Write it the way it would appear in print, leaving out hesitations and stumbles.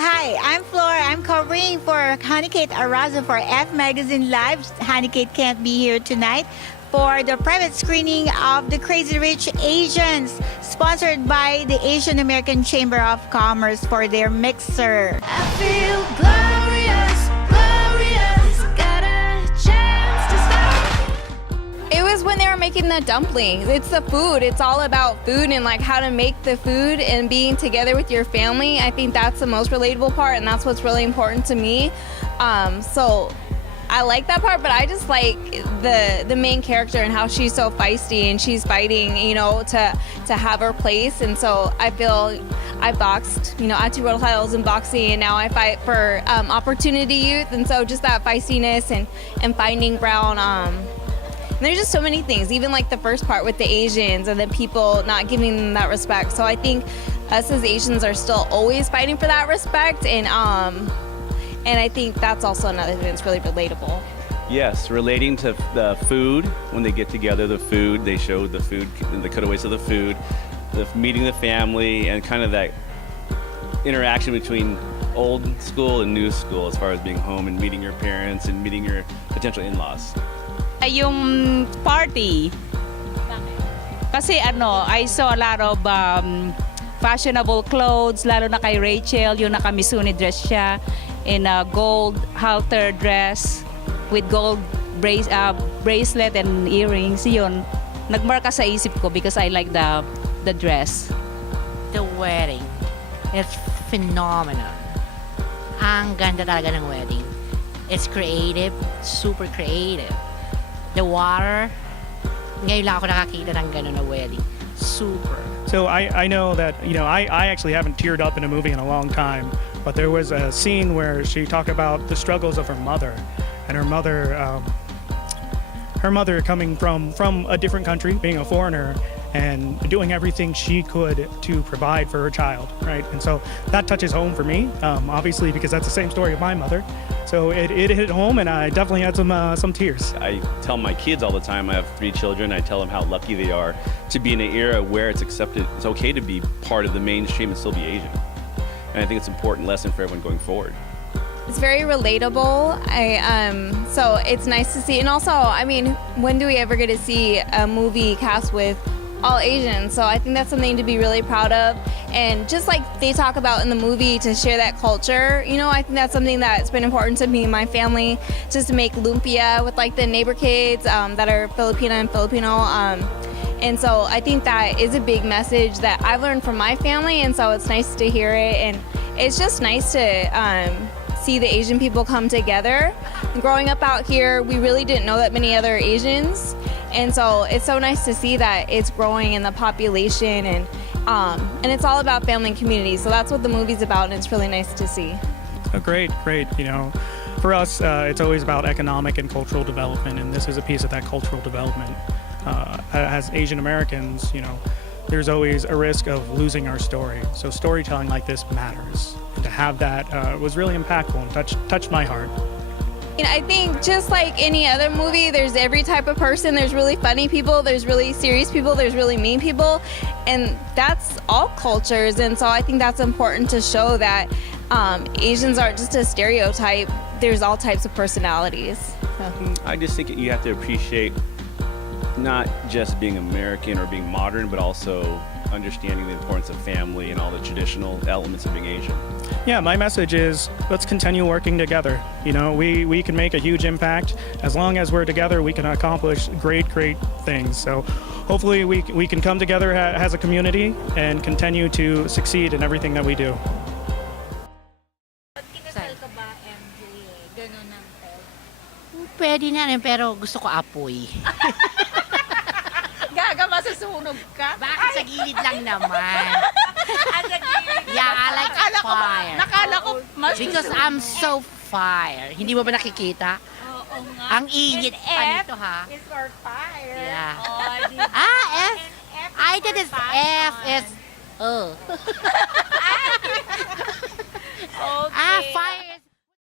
Hi, I'm Flora. I'm covering for Hanikate Arazo for F Magazine Live. Hanikate can't be here tonight for the private screening of The Crazy Rich Asians, sponsored by the Asian American Chamber of Commerce for their mixer. I feel glorious, glorious. Got a chance to stop. It was when they were making the dumplings. It's the food. It's all about food and like how to make the food and being together with your family. I think that's the most relatable part, and that's what's really important to me. So I like that part, but I just like the main character and how she's so feisty and she's fighting, to have her place. And so I feel I boxed, I had 2 world titles in boxing, and now I fight for Opportunity Youth. And so just that feistiness and finding ground. And there's just so many things, even like the first part with the Asians and then people not giving them that respect. So I think us as Asians are still always fighting for that respect, and I think that's also another thing that's really relatable. Yes, relating to the food. When they get together, the food, they show the food and the cutaways of the food, meeting the family, and kind of that interaction between old school and new school as far as being home and meeting your parents and meeting your potential in-laws. Yung party. Kasi I saw a lot of fashionable clothes, lalo na kay Rachel, yung naka-Missoni dress siya in a gold halter dress with gold bracelet and earrings. Yun, nagmarka sa isip ko because I like the dress. The wedding, it's phenomenal. Ang ganda talaga ng wedding. It's creative, super creative. The water, ngayon lang ako nakakita ng gano'n na wedding. Super. So I know that, I actually haven't teared up in a movie in a long time, but there was a scene where she talked about the struggles of her mother, and her mother coming from a different country, being a foreigner, and doing everything she could to provide for her child, right? And so that touches home for me, obviously, because that's the same story of my mother. So it hit home, and I definitely had some tears. I tell my kids all the time, I have 3 children, I tell them how lucky they are to be in an era where it's accepted, it's okay to be part of the mainstream and still be Asian. And I think it's an important lesson for everyone going forward. It's very relatable. So it's nice to see. And also, when do we ever get to see a movie cast with all Asians? So I think that's something to be really proud of. And just like they talk about in the movie, to share that culture, I think that's something that's been important to me and my family, just to make lumpia with like the neighbor kids that are Filipina and Filipino. And so I think that is a big message that I've learned from my family, and so it's nice to hear it. And it's just nice to see the Asian people come together. Growing up out here, we really didn't know that many other Asians. And so it's so nice to see that it's growing in the population, and it's all about family and community. So that's what the movie's about, and it's really nice to see. Great. For us, it's always about economic and cultural development, and this is a piece of that cultural development. As Asian Americans, there's always a risk of losing our story. So storytelling like this matters. And to have that was really impactful and touched my heart. I think just like any other movie, there's every type of person. There's really funny people, there's really serious people, there's really mean people, and that's all cultures. And so I think that's important to show that Asians aren't just a stereotype. There's all types of personalities. So. I just think you have to appreciate not just being American or being modern, but also understanding the importance of family and all the traditional elements of being Asian. Yeah, my message is let's continue working together. We can make a huge impact. As long as we're together, we can accomplish great things. So hopefully we can come together as a community and continue to succeed in everything that we do. Kinasal ka ba, MJ? Ganun ang peg. Pwede na rin, pero gusto ko apoy. Gaga, masusunog ka? Bakit sa gilid lang naman? Yeah, I like fire. Nakala ko, Because I'm so fire. Hindi mo ba nakikita? Oo nga. Ang ingit pa nito, ha? Is for fire. Yeah. Oh, di- F. F I did it. F is. Okay. Fire.